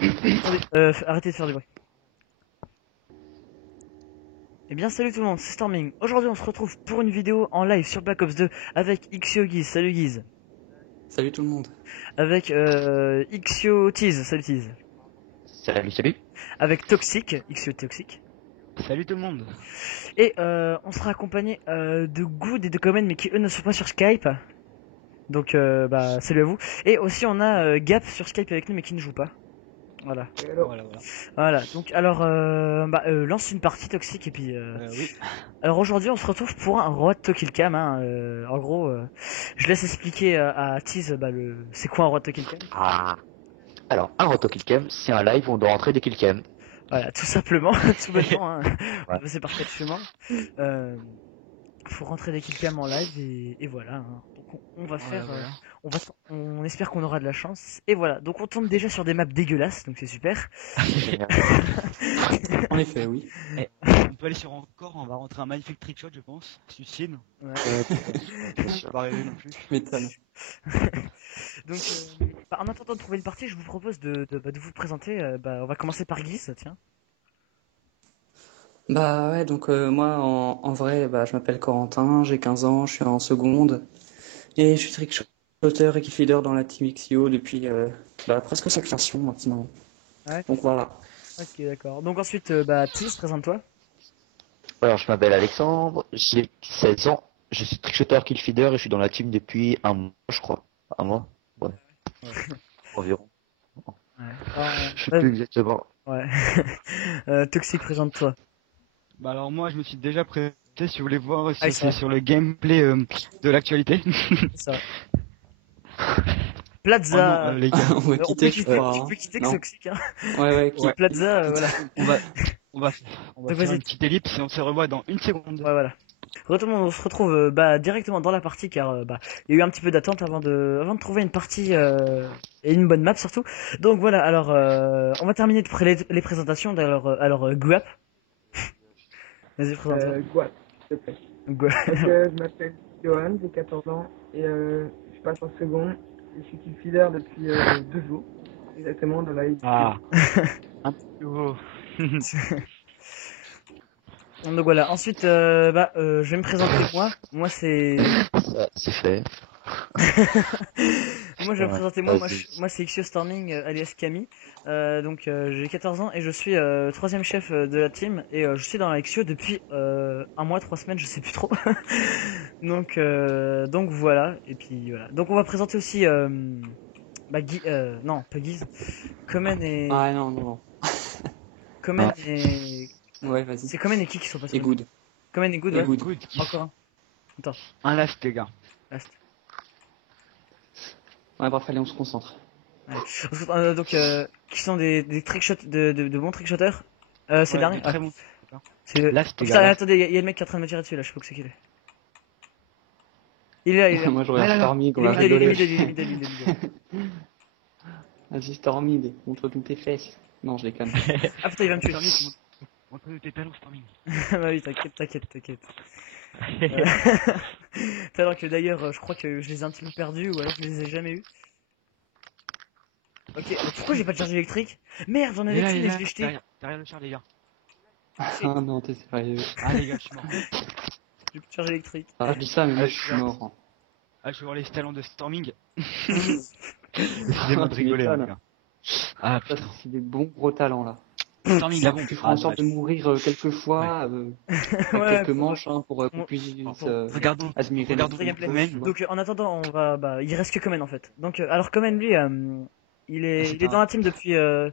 Attendez, arrêtez de faire du bruit. Eh bien salut tout le monde, c'est Storming. Aujourd'hui on se retrouve pour une vidéo en live sur Black Ops 2 avec Ixio Guiz, salut Guiz. Salut tout le monde. Avec Ixio Tease, salut Tease. Salut, salut. Avec Toxic, Ixio Toxic. Salut tout le monde. Et on sera accompagné de Good et de Comen mais qui eux ne sont pas sur Skype. Donc salut à vous. Et aussi on a Gap sur Skype avec nous mais qui ne joue pas. Voilà. Voilà. Donc alors lance une partie Toxic et puis Oui. Alors aujourd'hui on se retrouve pour un Road to Kill Cam hein. En gros je laisse expliquer à Tease c'est quoi un Road to Kill Cam. Alors, un roto killcam, c'est un live où on doit rentrer des killcams. Voilà, tout simplement, tout bêtement hein. On Ouais. va passer par 4 chemins. Faut rentrer des killcams en live et voilà hein. Donc on va faire on espère qu'on aura de la chance et voilà. Donc on tombe déjà sur des maps dégueulasses donc c'est super. En effet, oui. On peut aller sur encore, on va rentrer un magnifique trickshot je pense. Suicide. Ouais. Je vais pas rêver non plus. M'étonne. Donc, en attendant de trouver une partie, je vous propose de vous présenter. On va commencer par Guiz, tiens. Bah ouais, donc moi en vrai, je m'appelle Corentin, j'ai 15 ans, je suis en seconde et je suis trickshotter et leader dans la team XIO depuis presque sa création maintenant. Ouais. Donc voilà. Ok, d'accord. Donc ensuite, Tis, présente-toi. Alors, je m'appelle Alexandre, j'ai 16 ans, je suis trickshotter killfeeder et je suis dans la team depuis un mois, je crois. Un mois? Ouais. Environ. Je sais plus exactement. Ouais. Toxic, présente-toi. Bah alors moi je me suis déjà présenté si vous voulez voir si Ah, c'est sur le gameplay de l'actualité. C'est ça. Plaza. Oh non, les gars. On va On quitter, peut je crois. tu hein. peux quitter Non. Toxic, hein. Ouais, Ouais. Plaza, voilà. On va Donc, faire vas-y. une petite ellipse et on se revoit dans une seconde. Ouais, voilà. On se retrouve directement dans la partie car il y a eu un petit peu d'attente avant de trouver une partie et une bonne map surtout. Donc voilà, alors on va terminer les présentations. Alors Guap. Vas-y, présente-toi. Guap, s'il te plaît. Guap. Donc, je m'appelle Johan, j'ai 14 ans et je passe en seconde. Je suis killfeeder depuis 2 jours, exactement, dans la XQ. Ah. Un petit nouveau. Donc voilà, ensuite je vais me présenter moi. Moi c'est C'est fait. moi je vais me Ouais, présenter vas-y. moi c'est Ixio Storming alias Camille. Donc j'ai 14 ans et je suis troisième chef de la team et je suis dans la Ixio depuis un mois, 3 semaines, je sais plus trop. Donc voilà, et puis voilà. Donc on va présenter aussi non, pas Guiz. Comen et Ah non. Comen Ouais. et Ouais, vas-y. c'est Comen et qui sont passés. Et good. Comen et Good, Et ouais. good. Good. Encore un. Attends, Un last les gars. last. Ouais, bref, allez, on se concentre. Donc, qui sont des trickshots, de bons trickshotters. C'est le dernier. Très bon. C'est Last Oh, les putain, gars. attendez, il y a le mec qui est en train de me tirer dessus là, je sais pas où c'est qu'il est. Il est là, il est là. Moi, je regarde Là, là. Stormy, on Il va est middle, rigoler. il est middle. Vas-y, Stormy, montre-nous tes fesses. Non, je déconne. Ah putain, il va me tuer. Montre-nous tes talons Storming. Bah oui, t'inquiète. Alors que d'ailleurs, je crois que je les ai un petit peu perdus, ou alors je les ai jamais eu. Ok, pourquoi j'ai pas de charge électrique? Merde, j'en avais Il est là, qu'une il est et là. je l'ai jeté. Derrière le char les gars. Ah non, t'es sérieux. Ah les gars, je suis mort. J'ai plus de charge électrique. Ah, je dis ça, mais moi, je suis mort. Ah, je vais voir les talons de Storming. Excusez-moi de rigoler, hein, les gars. Ah Ça, putain. c'est des bons gros talents, là. Storming, la bombe. Tu feras en sorte de mourir quelques fois, quelques manches, hein, pour qu'on puisse Regardons. admirer Regardons notre le gameplay. gameplay. tu vois. Donc en attendant, on va, il reste que Comen en fait. Donc alors Comen lui, il est C'est dans la team depuis un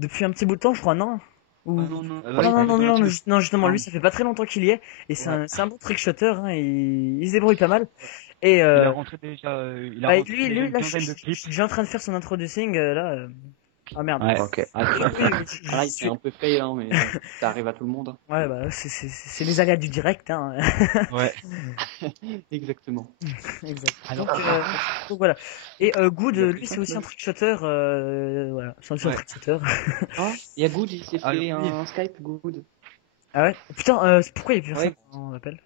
petit bout de temps, je crois, non? Ou... Non. Non, justement, lui, ça fait pas très longtemps qu'il y est, et c'est un bon trickshotter, hein, il se débrouille pas mal. Et Il a rentré déjà. Il a rentré lui, déjà une là, quinzaine de je clips. suis déjà en train de faire son introducing, là. Ah merde. Ouais. Ok. Ah, Je il suis- c'est un peu fail, hein, mais ça arrive à tout le monde. hein. Ouais, bah, c'est les aléas du direct, hein. Ouais. Exactement. Exact. Alors, Donc voilà. Et Good, Il y a lui, plus c'est simple, aussi un même. trickshotter, voilà. C'est un Ouais. trickshotter. Ah, il y a Good, il s'est Alors, fait oui. un Skype Good. Ah ouais? Putain, pourquoi il y a plus personne Ouais. on l'appelle?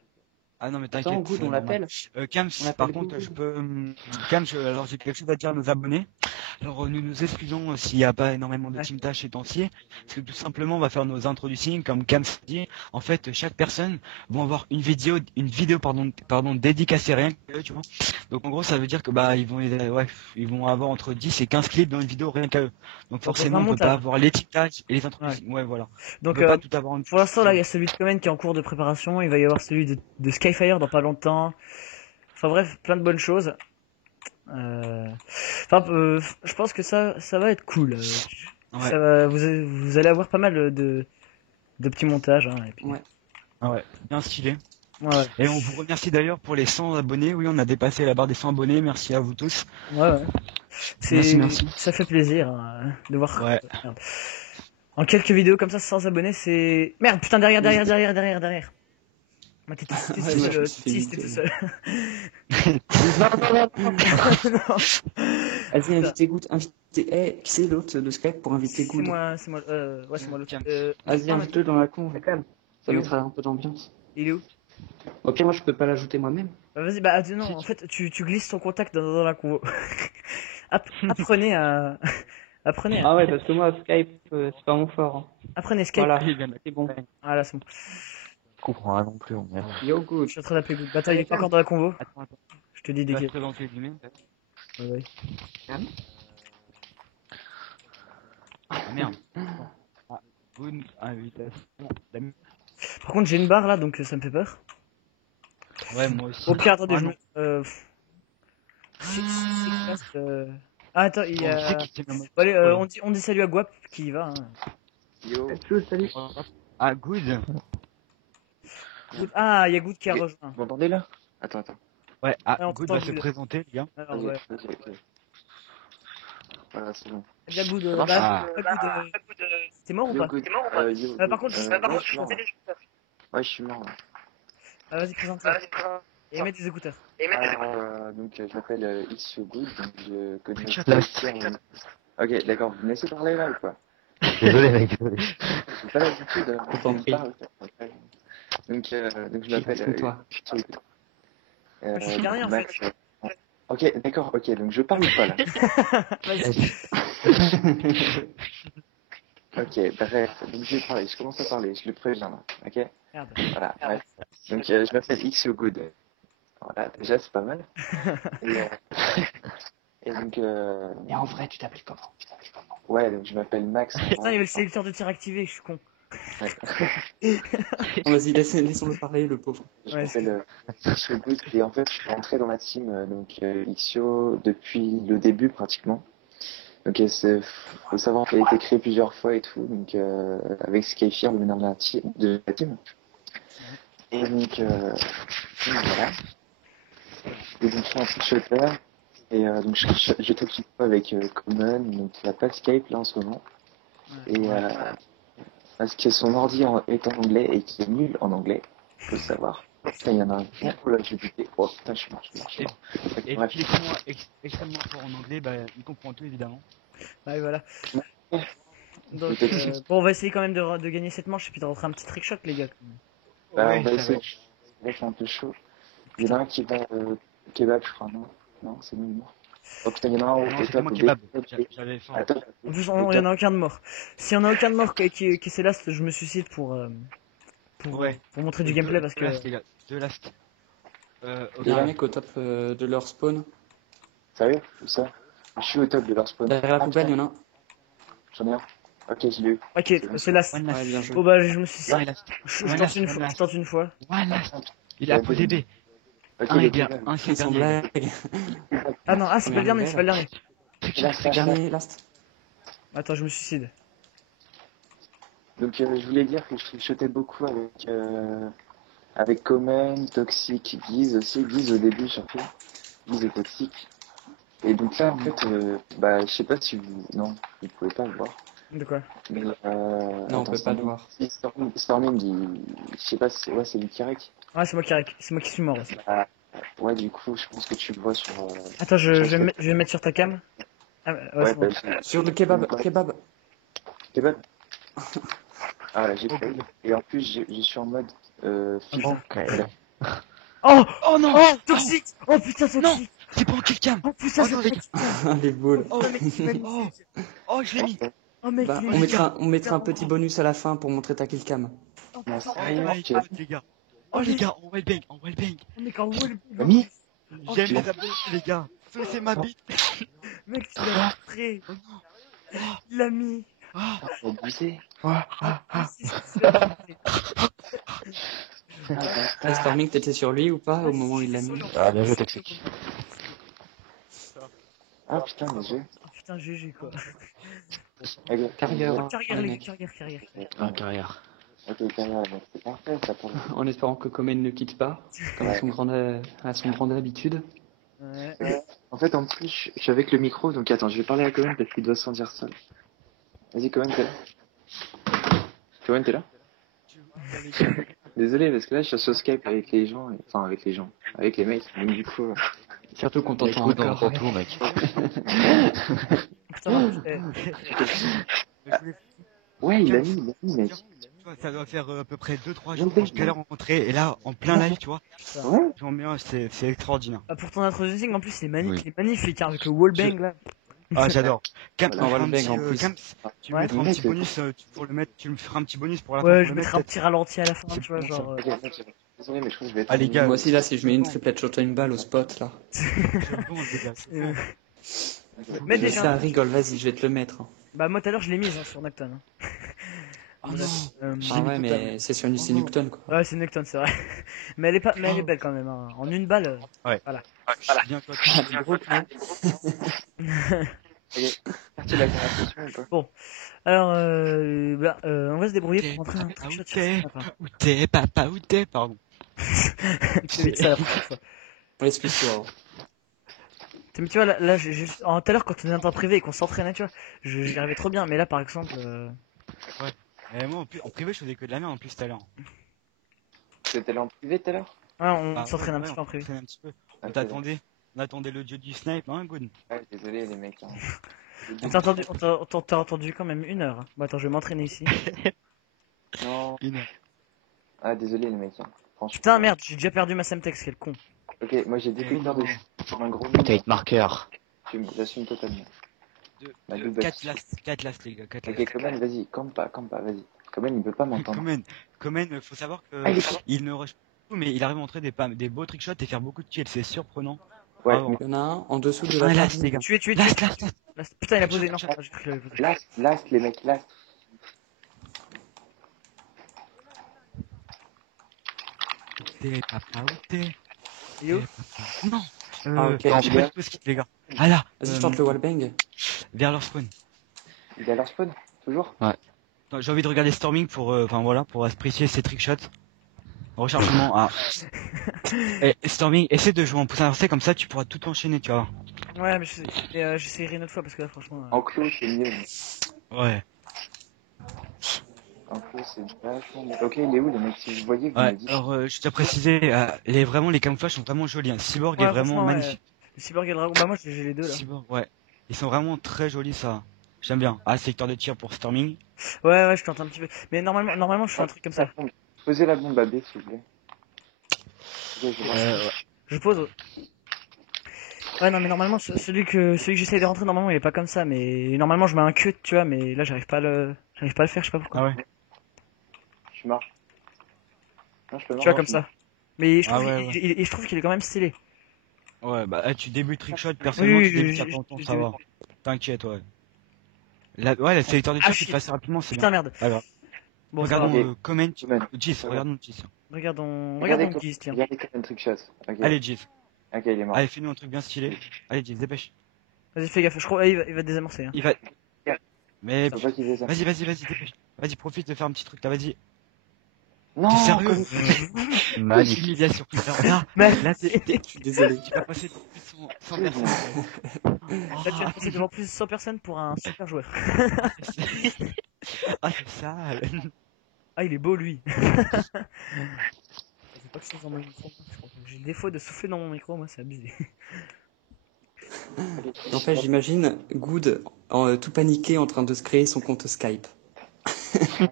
Ah non, mais Attends, t'inquiète, Good, c'est on normal. l'appelle. Kams, On par l'appelle contre, Good. je peux. Alors j'ai quelque chose à dire à nos abonnés. Alors nous nous excusons s'il n'y a pas énormément de Ouais. team tâches ces temps-ci, parce que tout simplement on va faire nos introductions, comme Kams dit. En fait, chaque personne va avoir une vidéo pardon, dédicacée rien que eux, tu vois. Donc en gros, ça veut dire que bah ils vont avoir entre 10 et 15 clips dans une vidéo rien qu'à eux. Donc Dans forcément, un on peut pas montage. avoir les team tâches et les introductions. Ouais, voilà. On Donc, peut pas tout avoir en une pour l'instant, là, il y vidéo. a celui de Comen qui est en cours de préparation. Il va y avoir celui de Skyfire dans pas longtemps. Enfin bref, plein de bonnes choses. Je pense que ça va être cool. Ouais. Vous allez avoir pas mal de petits montages. Hein, et puis, Ouais. Ah ouais, bien stylé. ouais, Et on vous remercie d'ailleurs pour les 100 abonnés. Oui, on a dépassé la barre des 100 abonnés. Merci à vous tous. ouais. Merci. Ça fait plaisir hein, de voir. Ouais. Merde. En quelques vidéos comme ça, 100 abonnés, c'est. Merde, putain, derrière. Moi, t'es tout Ouais, moi, seul, je me suis fait Tis, t'es buter. tout seul. Non, Vas-y, invitez Good. Eh, qui c'est l'autre de Skype pour inviter c'est Good? moi, ouais, c'est moi l'autre. Vas-y, invite-le dans la con. Mais quand même. Ça Il est où mettra un peu d'ambiance. Il est où Au pire, moi, je peux pas l'ajouter moi-même. Bah, vas-y, bah non, en fait, tu glisses ton contact dans la convo. Apprenez à. Apprenez à. Ah ouais, parce que moi, Skype, c'est pas mon fort. Hein. Apprenez Skype. Voilà, Il vient de- c'est bon. Voilà, c'est bon. Je comprends rien non plus, on dirait. Yo, Je Good. suis en train d'appeler Good. Bah, attends, il est pas encore dans la convo. Attends. Je te dis Il va se dégage. présenter lui-même. Ouais, ouais. Ah merde. Ah, bonne invitation. D'amis. Par contre, j'ai une barre là, donc ça me fait peur. Ouais, moi aussi. Au pire, attendez, Ah, je non. me. C'est classe, Ah, attends, il y On a. sait qu'il s'est même- Bon, allez, Voilà. on dit salut à Guap qui y va. Hein. Yo. Salut. Ah, good. Good. Ah, il y a Good qui a Ok. rejoint. Vous m'entendez là? Attends. Ouais, Ouais, ah, on good t'entend, va se Good. présenter, les gars. Alors, Ok, ouais. ok. Voilà, c'est bon. Bien Good. Ça marche Good, t'es mort ou Yo, pas Good. Yo, Par Good. contre, Ouais, je suis mort. Ouais, je suis mort. Là. Ah, vas-y, présente-toi. Et mets tes écouteurs. Alors, donc, je m'appelle X Good, donc je connais Trickshot. Ok, d'accord. Vous me laissez parler là ou quoi? Désolé, mec, désolé. J'ai pas l'habitude. t'en On prie. parle. Donc, je m'appelle toi. Je suis dernier en Max. fait. Ok, d'accord, ok, donc je parle ou pas là? Vas-y. Ok, bref, donc je vais parler, je commence à parler, je le préviens là, ok? Merde. Voilà, bref. Donc je m'appelle X Good. Voilà, déjà c'est pas mal. Et, et donc, Et en vrai, tu t'appelles comment? ouais, donc je m'appelle Max. Putain, il y avait le sélecteur de tir activé, je suis con. Bon, vas-y, laissons-le parler, le pauvre. Je Ouais, m'appelle X Good et en fait je suis entré dans la team Xio depuis le début pratiquement. Donc faut savoir qu'elle a été créée plusieurs fois et tout, donc avec Skyfire, le meneur de la team. Et donc voilà. Et donc je suis un trickshotter et donc je t'occupe avec Common, donc il n'y a pas de Skype là en ce moment. Et parce que son ordi est en anglais et qui est nul en anglais, faut le savoir. Putain, il y en a un beaucoup là, j'ai buté. Oh putain, je suis mort. Et Bref. puis, extrêmement fort en anglais, bah, il comprend tout évidemment. Ouais, voilà. Donc, Peut-être. bon, on va essayer quand même de gagner cette manche et puis de rentrer un petit trickshot, les gars. Bah, Ouais, on va ça essayer. va. Là, c'est un peu chaud. Il y en a un qui va kebab, je crois, non? Non, c'est nul. Oh putain, il y en a un Non, au c'était top. moi au kebab. top. J'avais faim. Attends, En plus, il y en a aucun de mort. Si on a aucun de mort qui c'est last, je me suicide Ouais. pour montrer du gameplay parce De last, que. les gars. De last. Il y a un Ok. mec au top de leur spawn. sérieux? Où ça? Je suis au top de leur spawn. Derrière la poubelle, il y en a un. J'en ai un. Ok, je l'ai eu. Ok, c'est last. One Ouais, last. bien joué. Oh bah, je me suicide. One last. Je One tente last, une one fois. last. Je tente une fois. One last. Il a posé B. Ok, Un le gars, kebab. un c'est le Sans dernier. blague. Ah non, c'est pas le dernier, c'est pas le dernier. Dernier, last. Attends, je me suicide. Donc, je voulais dire que je trichotais beaucoup avec Common, Toxic, Guise aussi. Guise au début surtout. Guise et Toxic. Et donc là, en fait, bah, je sais pas si vous... Non, vous pouvez pas le voir. De quoi? Mais, Non, on peut pas le voir. Si, Storming, je sais pas si c'est lui qui rec. Ah, c'est moi qui suis mort aussi. Ouais, du coup, je pense que tu le vois sur... Attends, je vais me mettre sur ta cam. Ah, ouais, ouais, c'est bon. Sur le kebab, kebab. Kebab. Ah, là, j'ai fait. Et en plus, je suis en mode... Oh, FIFA. putain. Oh, Oh non! oh, toxique. Oh putain, Non. toxique. C'est pas en killcam! Oh putain, Oh non, c'est les toxique. Les boules. Oh, mec, c'est magnifique. oh, je l'ai mis! Oh mec, Bah, il est on génial. mettra un petit bonus à la fin pour montrer ta killcam. Oh, Non, putain, Oh sérieux, my tu- god, les gars! Oh les gars, en wellbang, en wellbang! oh, mec, en wall, Mamie J'aime tu l'as- les abonnés, les gars! C'est ma bite! mec, tu l'as montré. Il l'a mis. Ah, T'as abusé. C'est super. Ah, Storming, t'étais sur lui ou pas au moment où il l'a mis? Ah, bien joué, Toxic. Ah putain, mes yeux. Oh, putain, GG quoi. Ok, Carrière, hein. Carrière, Ouais, les mec. carrière. En carrière. Ok, carrière, donc c'est parfait, ça pour moi. En espérant que Komen ne quitte pas, comme à son grande habitude. Ouais. En fait, en plus, je suis avec le micro, donc attends, je vais parler à Cohen parce qu'il doit se sentir seul. Vas-y, Cohen, t'es là? Cohen, t'es là? Désolé, parce que là, je suis sur Skype avec les gens, enfin, avec les gens, avec les mecs, donc du coup, Surtout qu'on t'entend Écoute, on encore. entend tout, mec. Putain, ouais, il a mis, mec. tu vois, ça doit faire à peu près 2-3 Non, jours que je galère à rentrer, et là, en plein live, tu vois, Ouais, j'en c'est extraordinaire. Ah, pour ton introduction, en plus, c'est Oui. il est magnifique, hein, avec le wallbang là. Ah, j'adore. Cam, Voilà, on va le bang, en plus. Cam, tu me Ouais. mettras un Ouais, petit bonus, pour le mettre, tu me feras un petit bonus pour la fin Ouais, pour je le mettrai un mettre. petit ralenti à la fin, C'est tu vois, bon, ça. genre. ok, mec, désolé, mais je crois que je vais être. Ah, les gars, Moi aussi, là, si je mets une triplette shot une balle au spot, là. Je bande, les gars. euh, Ok. Mais Je déjà- sais, rigole, vas-y, je vais te le mettre. Bah, moi tout à l'heure, je l'ai mise hein, sur Nocton. Hein. Oh non! Ah ouais, mais c'est sur c'est Newton, quoi. Ouais, c'est Nocton, c'est vrai. Mais elle est pas, mais elle est belle quand même. Hein. En une balle. Bien, toi, C'est gros, quand même. Partie de la conversation ou pas? Alors, on va se débrouiller pour rentrer un Papa, trick où shot sur t'es? ce map, hein. Où t'es, papa, où t'es? Pardon. C'est ça la prochaine fois. On l'explique-toi. Mais tu vois, là tout à l'heure, quand on était en privé et qu'on s'entraînait, tu vois, j'y arrivais trop bien. Mais là, par exemple, Et moi, en privé, je faisais que de la merde en plus tout à l'heure. T'étais là en privé tout à l'heure? ouais, on Ah, s'entraîne un ouais, petit peu en privé. s'entraîne un petit peu. Ok, On attendait le dieu du snipe, hein, good. ouais, désolé les mecs. Hein. On t'a entendu quand même 1 heure. Hein. Bon, attends, je vais m'entraîner ici. Non. Une heure. Ah, désolé les mecs. Hein. Franchement. Putain, merde, j'ai déjà perdu ma Semtex, quel con. Ok, moi j'ai 10 piqueurs de chute sur un gros Tate marker. J'assume totalement. Bah, 4 last, les gars, 4 Ok, last. Coman, vas-y, campe pas, vas-y. Coman, il peut pas m'entendre. Comen, faut savoir que Ah, il est il ne rush pas beaucoup, mais il arrive à montrer des beaux trickshots et faire beaucoup de kills, c'est surprenant. Ouais, Bravo. mais Il y en a un en dessous de Un la last, table. les gars. Tué. Last. Putain, il a posé. Non, j'ai cru qu'il avait posé. last, les mecs, last. Où t'es, papa, où t'es? Et où Non. Ah, ok. Non, j'ai pas du tout skip, les gars. Ah là. Vas-y, je tente le wallbang. Vers leur spawn. Il est à leur spawn, toujours? Non, j'ai envie de regarder Storming pour, pour apprécier ses trickshots. Rechargement, ah. Et Storming, essaie de jouer en pouce inversé, comme ça tu pourras tout enchaîner, tu vois. Ouais, mais j'essaierai une autre fois parce que là, franchement. En clos, c'est mieux. Ouais. En clos, c'est vachement mieux. Ok, il est où le mec? Si vous voyez, vous Ouais, me dites. alors je t'ai précisé, les camouflages sont vraiment jolis. Hein. Cyborg est Ouais, vraiment franchement, ouais. magnifique. Le cyborg et le dragon. Bah, moi, j'ai les deux là. Cyborg, ouais. Ils sont vraiment très jolis, ça. J'aime bien. Ah, secteur de tir pour Storming. Ouais, je tente un petit peu. Mais normalement, je fais un truc comme ça. Posez la bombe à B, s'il vous plaît. Ok, je vois. Ouais. Je pose. Ouais, non, mais normalement, celui que j'essaye de rentrer, normalement, il est pas comme ça. Mais normalement, je mets un cut, tu vois. Mais là, j'arrive pas à le faire, je sais pas pourquoi. Ah ouais. Je marche. Non, je peux Tu vois, marcher. comme ça. Mais je Ah trouve, ouais, je trouve qu'il est quand même stylé. Ouais, bah tu débutes trickshot, personnellement Oui, tu débutes je- à longtemps, je- ça va. T'inquiète, ouais. Le sélecteur de Ah, tir qui shit. te passe rapidement, c'est Putain, bien. merde. Pas grave. Bon, ça va. Regardons Ok. comment Coman. Jis, regardons Jis. Regardons Regardez Guise, tiens. Regardez comme un trickshot. Ok. Allez Jis, Ok, il est mort. allez fais-nous un truc bien stylé. Allez Jis, dépêche. Vas-y, fais gaffe. Je crois, il va désamorcer. Hein. Il va... Mais... Faut pas qu'il fasse ça. Vas-y, dépêche. Vas-y, profite de faire un petit truc là, vas-y. Non, T'es sérieux Coman. Magnifique. Humiliation. Alors là, Mais- là c'est... Je suis désolé. Tu vas passer devant plus de 100 personnes. Là, tu viens de passer devant plus de 100 personnes pour un super joueur. Ah, c'est sale. Ah, il est beau, lui. Faut pas que je fasse dans mon micro. J'ai le défaut de souffler dans mon micro, moi, c'est abusé. N'empêche, j'imagine Good tout paniqué en train de se créer son compte Skype.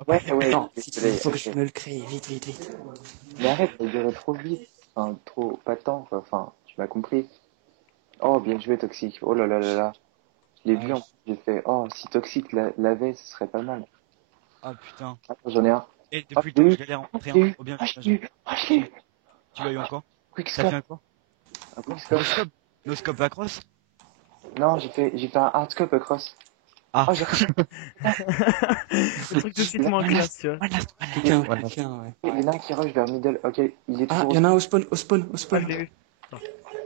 Ouais, Non, il si tu veux, faut que je me le crée, vite. Mais arrête, ça durait trop vite. Enfin, trop, pas tant, quoi. Enfin, tu m'as compris. Oh, bien joué, Toxique. Oh là là là là. Je l'ai Ah, vu, en plus, j'ai fait, oh, si Toxique l'avait, ce serait pas mal. Ah putain. Attends, j'en ai un. Et Ah, depuis le je temps l'ai que eu. je galère à Ah, rentrer je l'ai eu. au bien. Ah, je l'ai eu. Ah, je l'ai eu. Tu l'as eu en quoi? T'as Quickscope. fait un quoi? Un Quoi? quickscope. No scope across? Non, j'ai fait un hardscope across. Ah. Oh, j'ai Le truc tout de suite moins Voilà. classe, tu vois. Quelqu'un, Voilà. quelqu'un, ouais. Il y en a un qui rush vers middle. Ok, il est Ah, toujours il y en a un au spawn, au spawn, au Ah, spawn. je l'ai vu.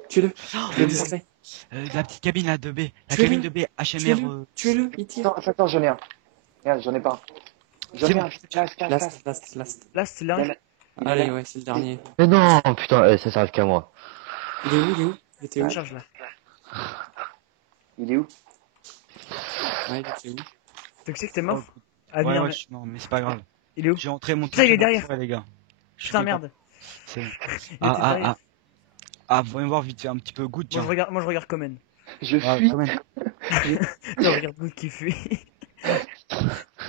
Tuez-le, Oh, le discret. la petite cabine là de B. La Tuez-le. cabine de B, HMR. Tuez-le, tuez-le, il tire. Attends, j'en ai un. Regarde, j'en ai pas un. J'en C'est ai bon. un. Last. Last. Là, c'est Il y là. en a- il y en a- Allez, ouais, c'est le dernier. Mais non, putain, ça s'arrive qu'à moi. Il est où, il est où? Il était où? Charge là. Il est où? Ouais, il était où? Tu sais que t'es mort? Oh, Ah ouais, merde. ouais, je suis mort, mais c'est pas grave. Il est où? J'ai entré mon Putain, il est truc, derrière. ouais, les gars. Je suis Putain, content. merde. C'est bon. Il était Ah, derrière. voyons voir vite fait un petit peu good, tiens. Moi, je regarde Comen. Je Ah, fuis. quand même. Je regarde Good qui fuit.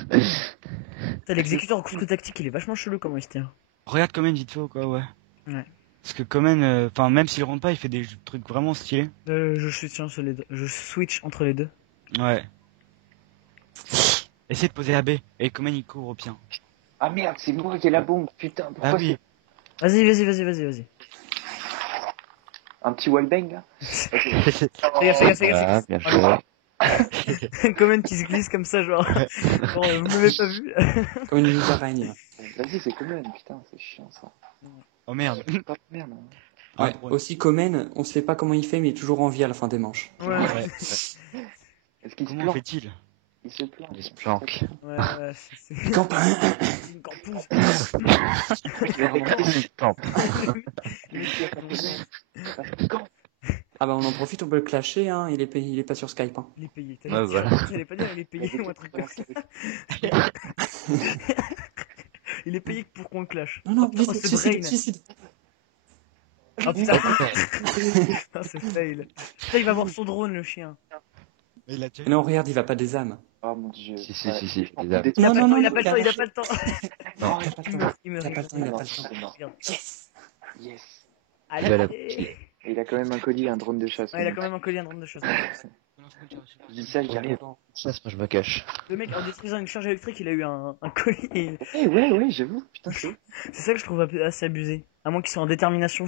Putain, l'exécuteur en contre-tactique, il est vachement chelou comment il se tient. Regarde quand même vite fait ou quoi, ouais. Ouais. Parce que quand même, enfin, même s'il rentre pas, il fait des trucs vraiment stylés. Je switch entre les deux. Ouais. Essaye de poser la B. Et comment il court au pire. Ah merde, c'est moi qui ai la bombe. Putain, pourquoi Ah oui. Vas-y. un petit wallbang là? Ok. Fais gaffe. Voilà, bien joué. Comen qui se glisse comme ça, genre. Vous m'avez pas vu. Comme une musaraigne. Vas-y, c'est combien? Putain, c'est chiant ça. Oh merde. Oh, merde. Ah, Ouais, drôle. aussi Comen, on sait pas comment il fait, mais il est toujours en vie à la fin des manches. Ouais. Ouais. Est-ce qu'il se Comment plante? fait-il? Il se plante. Il se planque. Ouais, c'est Campin. une campouze. Il se plante. Ah bah on en profite, on peut le clasher, hein. Il est pas sur Skype, hein. Il est payé. Ouais, voilà. T'allais pas dire il est payé ou un truc comme ça. Il est payé pour qu'on le clash. Non, non, Oh, putain, vite, ce brain. suicide. Oh putain. Putain, c'est fail. Putain, il va voir son drone, le chien. Il a tué. Non, regarde, il va pas des âmes. Oh mon dieu. Si, Ouais. les Il âmes. a Non, pas non, le temps, non, il a pas le temps. Non. Il meurt. Il a pas le temps, il a pas le temps. C'est mort. Regarde. Yes. Yes. Allez. Et il a quand même un colis, un drone de chasse. Ouais, il a quand même un collier, un drone de choses. Je dis ça, j'y arrive. Ça, moi je me cache. Le mec, en détruisant une charge électrique, il a eu un collier. Ouais, j'avoue. Putain, c'est ouf. C'est ça que je trouve assez abusé. À moins qu'ils soient en détermination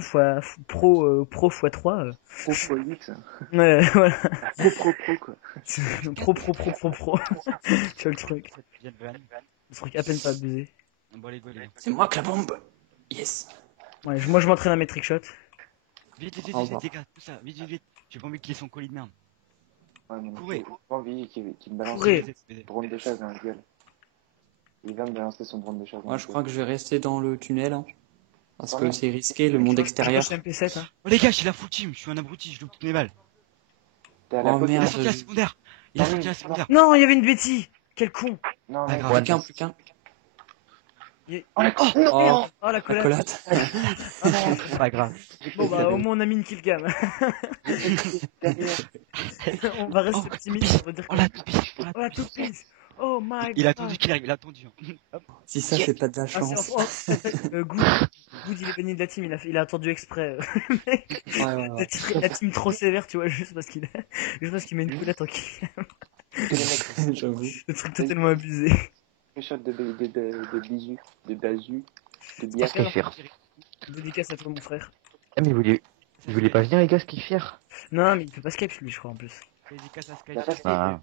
pro x3. Pro x8. Ouais, voilà. Pro, quoi. Pro. Tu vois le truc. Le truc à peine pas abusé. Bon, allez, go, les gars. C'est moi que la bombe. Yes. Ouais, moi je m'entraîne à mes trickshot. Vite, Au revoir. les gars, tout ça, vite. J'ai pas envie qu'il ait son colis de merde. Ouais, mais Courez. j'ai pas envie qu'il me balance Courez. son drone de chasse dans la gueule. Il va me balancer son drone de chasse dans Moi, la je crois que je vais rester dans le tunnel, hein. Parce que Ouais. c'est risqué, le monde extérieur. Je MP7, hein. Oh les gars, je suis la full team, je suis un abruti, je loupe toutes mes balles. T'es à la Oh, pote- Il a merde. sorti la secondaire. Il a sorti la secondaire. Non, il y avait une bêtise. Quel con. Non, Ah, mec. grave. Plus qu'un. Oh, la con- non, Oh, Oh la la collade. collade. Ah non. Pas grave. Bon bah au moins on a mis une kill cam. derrière. On va rester Oh, optimiste. On va dire Oh la toupie. Oh la toute piste. Oh my god. Il a attendu qu'il arrive, il a attendu. Si ça, c'est pas de la Ah, chance. Good, il est béni de la team, il a attendu exprès. Mec, Ouais. la team trop sévère, tu vois, juste parce qu'il met une coulette en kill. J'avoue. Le truc totalement abusé. Shot de bisu, de basu, de Qu'est-ce bière. qu'il fait? Dédicace à toi, mon frère. Ah, mais il voulait pas venir, les gars, ce qu'il fait? Non, mais il peut pas Skype, lui, je crois, en plus. Dédicace à Sky, Il a pas Ah.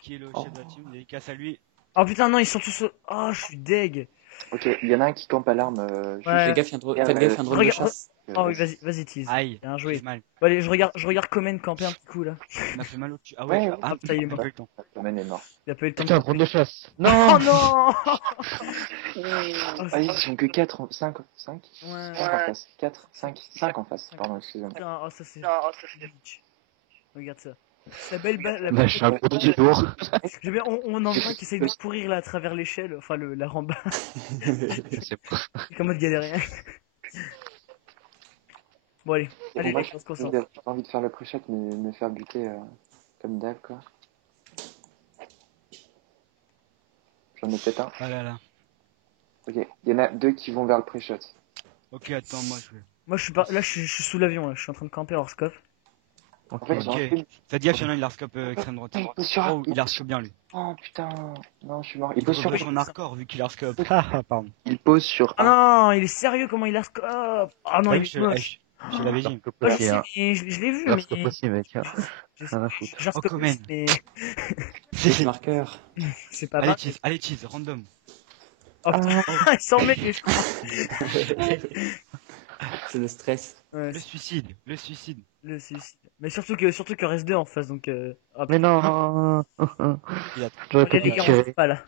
qui est le chef de la team. Dédicace à lui. Oh putain, non, ils sont tous. Oh, je suis deg. Ok, il y en a un qui campe à l'arme. Ouais. Faites gaffe, il y a un drone de Regarde- chasse. Oh oui, vas-y, tease. Aïe. Bien joué. J'ai mal. Bon, allez, je regarde Comen camper un petit coup là. Il m'a fait mal au cul. Ah Ouais, ouais. ouais. Ah Ça, il est m'a mort. pas eu le temps. Le man est mort. Il a pas eu le temps. Putain, drone de chasse. Oh Non! non. Ah, ils sont que 4, 5 Ouais. en face. 4, 5 en face. Pardon, excusez-moi. Putain, oh ça c'est. Bitch. Regarde ça. La belle balle. Bah, je suis un gros du lourd. J'aime bien, on en voit qui essaye de courir là à travers l'échelle, enfin la rambarde. Je sais pas. C'est comme mode galérien. Bon allez, Moi, on se concentre. j'ai pas envie de faire le pré-shot, mais me faire buter comme d'hab, quoi. J'en ai peut-être un. Ah là là. Ok, il y en a 2 qui vont vers le pré-shot. Ok, attends, moi je vais. Moi, je suis pas, là, je suis sous l'avion, là. Je suis en train de camper hors scope. En fait, j'ai Ok. un film. Faites gaffe, il y en a, il arscope extrême droite. Il pose sur Oh, il il arscope bien lui. Oh putain. Non, je suis mort. Il Il pose sur peut en hardcore vu qu'il arscope. Ah, pardon. Il pose sur Ah A. non, il est sérieux, comment il a scope? Ah non, Ah il oui, est moche. je l'avais dit. L'arscope Ah, je aussi, sais, hein. mais je l'ai vu, L'arscope mais. aussi, mec. Hein. Je Rien à foutre. j'ai un Oh, scope Comen. aussi, mais C'est marqueur. c'est pas Allez, mal. cheese, random. Oh putain, il s'en met, je crois. C'est le stress. Ouais, Le suicide. le suicide. Mais surtout que reste 2 en face, donc ah, Mais non. Il a J'aurais les pas pu gars, on joue tirer. pas là.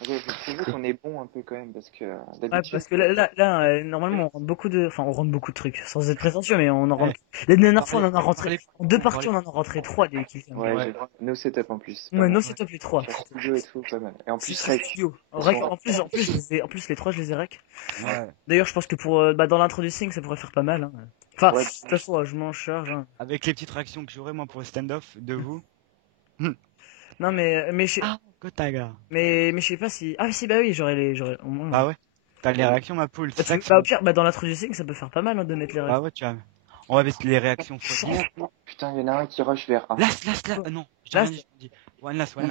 Ok, faut trouver qu'on est bon un peu quand même parce que Ouais, d'habitude. parce que là, normalement, on rentre beaucoup de, enfin, on rentre beaucoup de trucs, sans être prétentieux, mais on en Ouais. rentre. La dernière fois, on en a Parlez- rentré. En 2 parties, on en a rentré 3 des kills. Ouais, Ouais. j'ai no setup en plus. Ouais, non, c'est top les 3. Sur studio et tout, pas mal. Et en plus, C'est rec. studio. En plus, en plus, les 3, je les ai rec. Ouais. D'ailleurs, je pense que pour, dans l'intro du sync, ça pourrait faire pas mal. Hein. Enfin, Ouais. de toute façon, je m'en charge. Hein. Avec les petites réactions que j'aurai moi pour le stand-off de vous. Non, Ah, Gotaga. mais je sais pas si. Ah, si, bah oui, j'aurais au moins. Bah ouais. T'as les réactions ma poule. C'est ça que Bah, au pire, dans l'intro du sync, ça peut faire pas mal hein, de mettre les Bah règles. ouais, tu vois. On va mettre les réactions x10. Putain, il y en a un qui rush vers A. Last. Ah non, j'ai rien dit. One last. Non,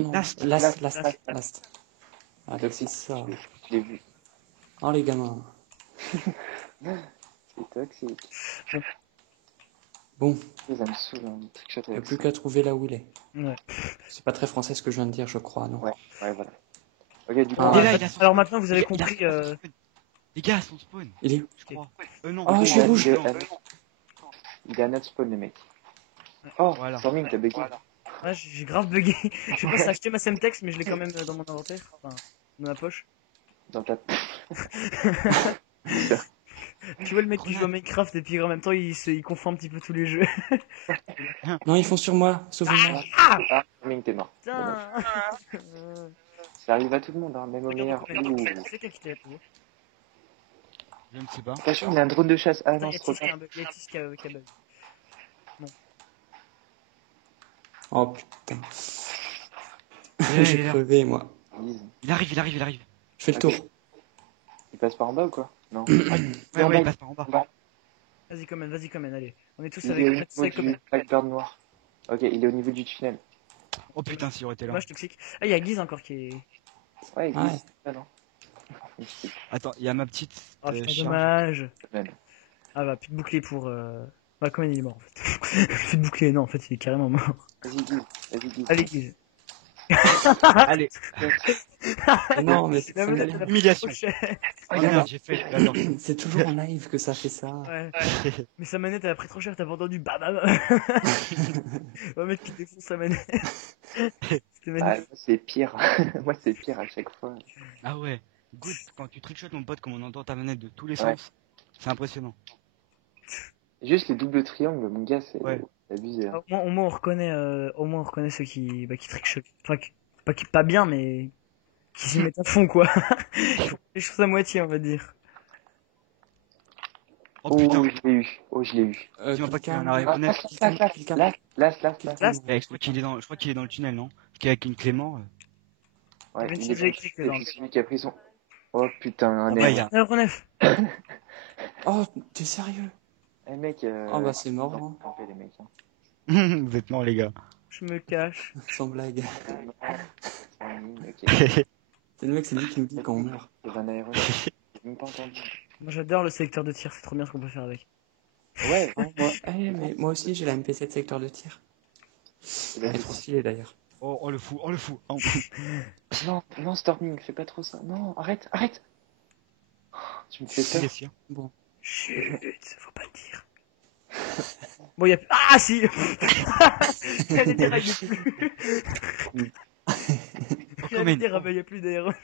non. Last. Last. Ah, Donc, c'est ça. Je l'ai vu. Oh, les gamins. C'est toxique. Bon, Ça me saoule un trickshot il n'y a avec plus ça. qu'à trouver là où il est. Ouais. C'est pas très français ce que je viens de dire, je crois, non? Ouais, voilà. Ok, du coup, Ah. Il est là, il a son Alors spawn. maintenant, vous avez Il a compris. son spawn. Les gars, son spawn, Il est où? je crois. Non. Oh, je suis rouge. Il est à notre spawn, les mecs. Oh, Voilà. Storming, t'as bugué. Ouais, j'ai grave bugué. Je sais pas si acheté ma Semtex, mais je l'ai quand même dans mon inventaire. Enfin, dans ma poche. Dans ta. Tu vois le mec qui joue à Minecraft et puis en même temps il confond un petit peu tous les jeux. Non, ils font sur moi. Sauvez-moi. Ah, Storming, t'es mort. Putain. Ça arrive à tout le monde, hein, même au meilleur. Ouh. C'est quel qui t'a appelé? Je ne sais pas. Attention, il a un drone de chasse. Ah Attends, non, il y c'est trop a Tis tard. qui a bug. Oh putain. Il J'ai est là. crevé, moi. Il arrive. Je fais le tour. Il passe par en bas ou quoi? Non. Ouais, il passe par en bas. Vas-y, Common, allez. On est tous Il avec, est au on est tous niveau avec Common. du Blackbird noir. Ok, il est au niveau du tunnel. Oh putain, s'il aurait été là. Moi, je toxique. Ah, il y a Guise encore qui est. Ouais, il Ouais. glisse. Ah non. Attends, il y a ma petite Oh putain, charge. dommage. Même. Ah bah, plus de bouclier pour. Bah, Common il est mort en fait. Plus de bouclier, non, en fait, il est carrément mort. Vas-y, Guise. Allez, Guise. Allez, Non, mais c'est La ça. manette, elle a pris humiliation. trop cher. Oh merde, j'ai fait. Attends. C'est toujours en live que ça fait ça. Ouais. Mais sa manette, elle a pris trop cher, t'as pas entendu bam. Un mec qui défonce sa manette. C'était Ah, magnifique. moi, c'est pire. Moi, c'est pire à chaque fois. Ah ouais. Good, quand tu trickshots mon pote, comme on entend ta manette de tous les Ouais. sens, c'est impressionnant. Juste les doubles triangles, mon gars, c'est Ouais. abusé. Hein. Au moins, on reconnaît ceux qui trickshot. Enfin, pas bien, mais qui s'y mettent à fond, quoi. Ils font les choses à moitié, on va dire. Oh putain. Je l'ai eu. Dis-moi pas qu'il y a un Pilcam. arrêt honnête. Last. Eh, je crois qu'il est dans le tunnel, non? Parce qu'avec une Clément. Ouais, Une il chaise est électrique, et dedans. puis celui qui a pris son... Oh putain, un Ouais, il y air. a. Aéronef. Oh, t'es sérieux? Eh mec... Oh bah c'est mort, ils ont hein. campé, les mecs. Hein. Vous êtes morts, les gars. Je me cache. Sans blague. Ok, C'est le mec, c'est lui qui me dit quand on meurt. c'est un aéronef. J'ai même pas entendu. Moi, j'adore le sélecteur de tir, c'est trop bien ce qu'on peut faire avec. Ouais, Oh, moi, mais moi aussi j'ai la MP7 secteur de tir. c'est bien. Elle est trop stylée d'ailleurs. Oh le fou. Oh. Non, Storming, fais pas trop ça. Non, arrête. Tu me fais Il est peur. sûr. Bon. Chut, faut pas le dire. Bon, y'a... Ah, si. J'allais dire, il y a plus. Oh, J'allais Comen. dire, ah bah, y a plus d'aéronef.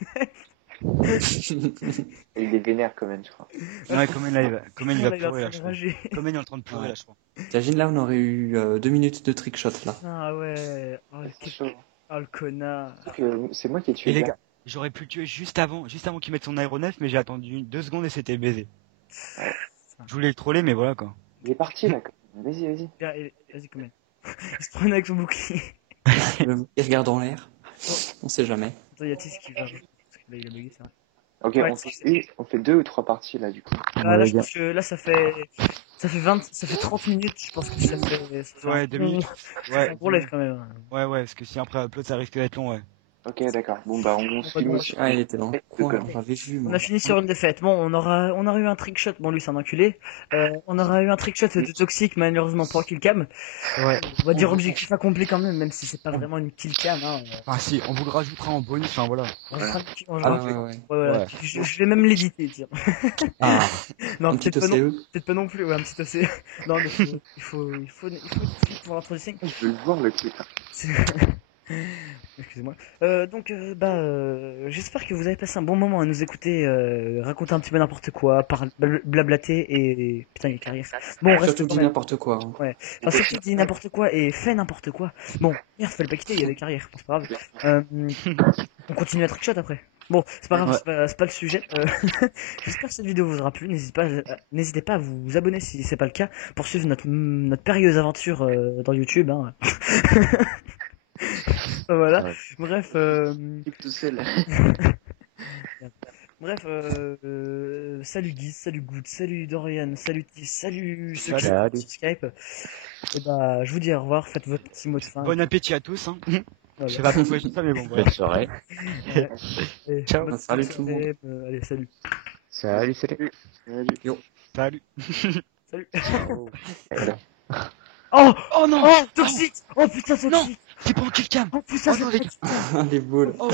Et il est vénère quand même, je crois. Ouais, Comen là, il va Là, il est en pleurer là, train je de crois. rager. Comen est en train de pleurer là, je crois. T'imagines là, on aurait eu 2 minutes de trickshot là. Ah ouais. Oh, C'est chaud. le connard. C'est moi qui ai tué Et les le gars, j'aurais pu le tuer juste avant qu'il mette son aéronef, mais j'ai attendu 2 secondes et c'était baisé. Ouais. Je voulais le troller, mais voilà quoi. Il est parti là. Vas-y. Vas-y, Comen. Il se promène avec son bouclier. Il regarde en l'air. On sait jamais. Attends, y'a Tis qui va. Parce que là, il a bugué, ça. Ok, Ouais, on fait 2 ou 3 parties là du coup. Là, je pense que là, ça fait 30 minutes, je pense que ça fait Ouais, 2 minutes. ça fait Ouais, un gros live quand même. ouais, parce que si après upload, ça risque d'être long, ouais. Ok, d'accord. Bon bah on se finit sur Ah, il était dans le coin, comme- j'avais vu, On moi. a fini sur une défaite. Bon, on aura eu un trickshot. Bon, lui, c'est un enculé. On aura eu un trickshot de toxique, malheureusement pour killcam. Ouais. On va dire objectif accompli quand même si c'est pas vraiment une killcam. Hein. Ah si, on vous le rajoutera en bonus, enfin voilà. On fera une kill- on- Ah, ouais, ouais. voilà. Ouais. Je vais même l'éditer, tiens. Ah, Non, un petit peut-être pas non, OCE. peut-être pas non plus. Ouais, un petit OC. Non, mais il faut une clip pour l'introduction. Je veux le voir le clip. C'est- Excusez-moi. J'espère que vous avez passé un bon moment à nous écouter raconter un petit peu n'importe quoi, blablater et putain, il y a carrière. Bon, on reste Surtout quand dit même. n'importe quoi. Hein. Ouais. Enfin, surtout dit n'importe quoi et fait n'importe quoi. Bon, merde, fallait pas quitter, il y a des carrières, c'est pas grave. On continue à trickshot après. Bon, c'est pas grave, Ouais. c'est pas le sujet. J'espère que cette vidéo vous aura plu. N'hésitez pas à vous abonner si c'est pas le cas pour suivre notre périlleuse aventure dans YouTube. Hein. Voilà. Ouais. Bref, Tout seul. salut Guy, salut Good, salut Dorian, salut Tis, salut ceux qui Salut. sont sur Skype. Et bah, je vous dis au revoir, faites votre petit mot de fin. Bon appétit à tous, hein. Voilà. Je sais pas pourquoi je dis ça, mais bon, voilà. Bonne soirée. Et Ciao. bonne Salut soirée, tout le monde. allez, salut. Salut, salut. Salut. Salut. Voilà. Oh, Oh non! oh, toxique. Oh putain, toxique. Non. C'est pas en killcam! Oh putain, Oh non, c'est les gars. Les boules. Oh.